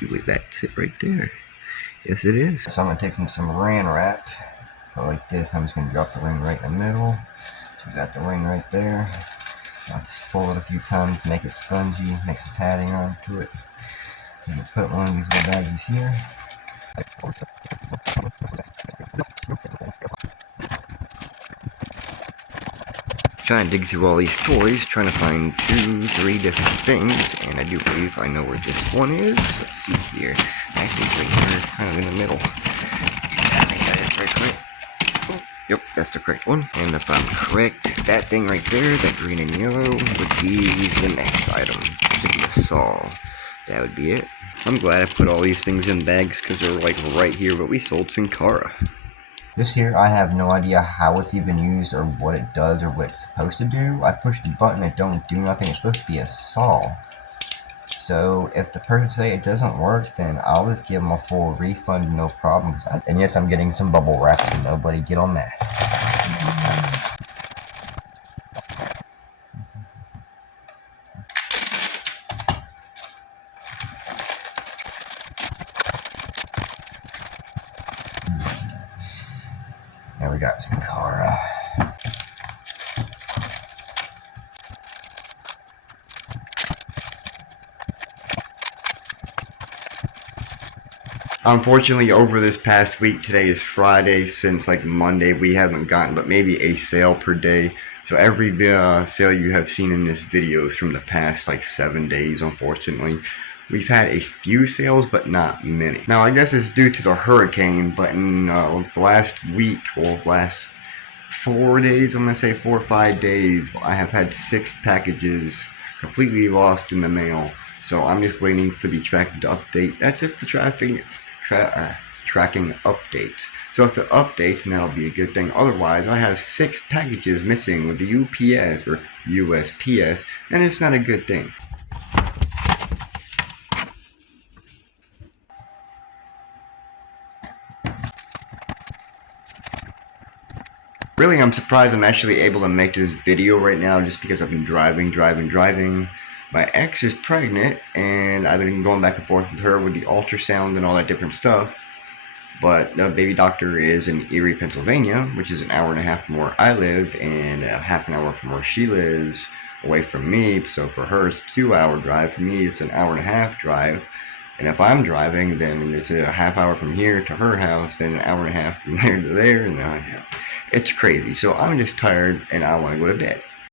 Wait, that's it right there. Yes, it is. So I'm going to take some saran wrap. Go like this. I'm just going to drop the ring right in the middle. So we got the ring right there. I'll just fold it a few times, make it spongy, make some padding onto it. And put one of these little baggies here. Trying to dig through all these toys, trying to find 2, 3 different things, and I do believe I know where this one is. Let's see here. Actually, it's right here, kind of in the middle. I think that is right, correct. Oh, yep, that's the correct one. And if I'm correct, that thing right there, that green and yellow, would be the next item. It should be a saw. That would be it. I'm glad I put all these things in bags because they're like right here, but we sold Sin Cara. This here, I have no idea how it's even used or what it does or what it's supposed to do. I pushed the button, it don't do nothing. It's supposed to be a saw. So if the person say it doesn't work, then I'll just give them a full refund, no problem. And yes, I'm getting some bubble wrap, so nobody get on that. Now we got Sin Cara. Unfortunately, over this past week, today is Friday, since like Monday we haven't gotten but maybe a sale per day. So every sale you have seen in this video is from the past like 7 days, unfortunately. We've had a few sales, but not many. Now, I guess it's due to the hurricane, but in the last week, or last 4 days, I'm going to say 4 or 5 days, I have had 6 packages completely lost in the mail. So I'm just waiting for the tracking to update. That's if the tracking updates. So if it updates, then that'll be a good thing. Otherwise, I have 6 packages missing with the UPS or USPS, and it's not a good thing. Really, I'm surprised I'm actually able to make this video right now just because I've been driving. My ex is pregnant, and I've been going back and forth with her with the ultrasound and all that different stuff. But the baby doctor is in Erie, Pennsylvania, which is an hour and a half from where I live and a half an hour from where she lives away from me. So for her, it's a 2-hour drive. For me, it's an hour and a half drive. And if I'm driving, then it's a half hour from here to her house, then an hour and a half from there to there, and it's crazy. So I'm just tired, and I want to go to bed.